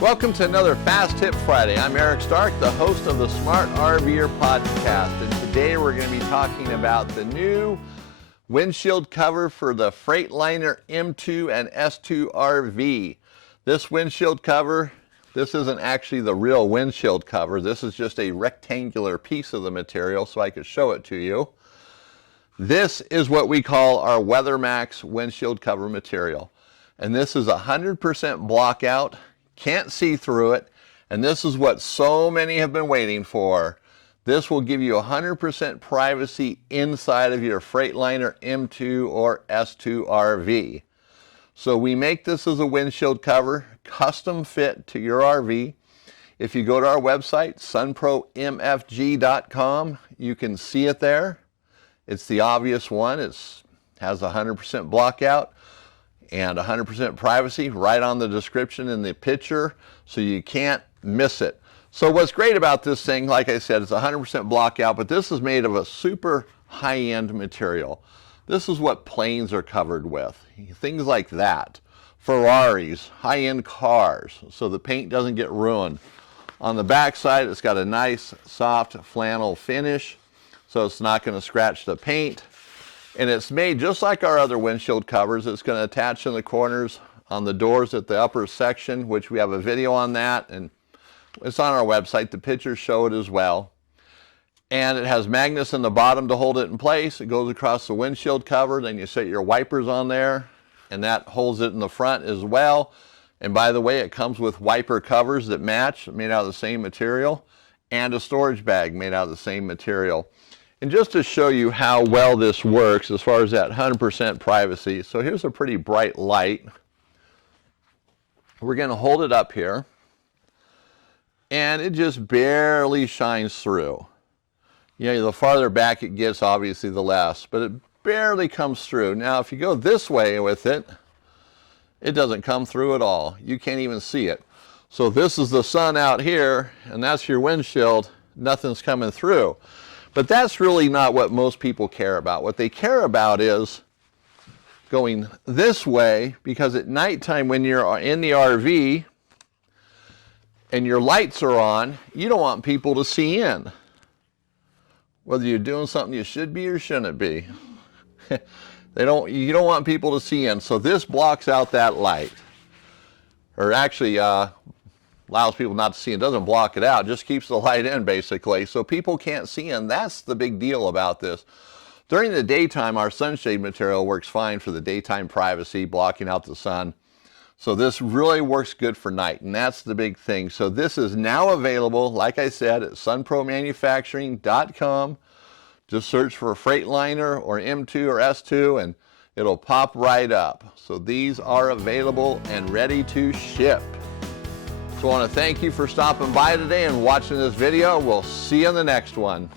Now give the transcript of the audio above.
Welcome to another Fast Tip Friday. I'm Eric Stark, the host of the Smart RVer podcast, and today we're going to be talking about the new windshield cover for the Freightliner M2 and S2RV. This windshield cover, this isn't actually the real windshield cover. This is just a rectangular piece of the material so I could show it to you. This is what we call our WeatherMax windshield cover material. And this is 100% block out. Can't see through it, and this is what so many have been waiting for. This will give you 100% privacy inside of your Freightliner M2 or S2RV. So we make this as a windshield cover, custom fit to your RV. If you go to our website, sunpromfg.com, you can see it there. It's the obvious one. It has 100% block out and 100% privacy right on the description in the picture, so you can't miss it. So what's great about this thing, like I said, it's 100% block out, but this is made of a super high-end material. This is what planes are covered with, things like that. Ferraris, high-end cars, so the paint doesn't get ruined. On the back side, it's got a nice soft flannel finish, so it's not going to scratch the paint. And it's made just like our other windshield covers. It's going to attach in the corners on the doors at the upper section, which we have a video on that, and it's on our website. The pictures show it as well. And it has magnets in the bottom to hold it in place. It goes across the windshield cover, then you set your wipers on there, and that holds it in the front as well. And by the way, it comes with wiper covers that match, made out of the same material, and a storage bag made out of the same material. And just to show you how well this works as far as that 100% privacy, so here's a pretty bright light. We're going to hold it up here, and it just barely shines through. You know, the farther back it gets, obviously, the less, but it barely comes through. Now, if you go this way with it, it doesn't come through at all. You can't even see it. So this is the sun out here, and that's your windshield. Nothing's coming through. But that's really not what most people care about. What they care about is going this way, because at nighttime when you're in the RV and your lights are on, you don't want people to see in. Whether you're doing something you should be or shouldn't be. You don't want people to see in. So this blocks out that light. Or actually, allows people not to see. It doesn't block it out, just keeps the light in basically, so people can't see in. That's the big deal about this. During the daytime, our sunshade material works fine for the daytime privacy, blocking out the sun. So this really works good for night, and that's the big thing. So this is now available, like I said, at sunpromanufacturing.com. Just search for Freightliner or M2 or S2 and it'll pop right up. So these are available and ready to ship. So I want to thank you for stopping by today and watching this video. We'll see you in the next one.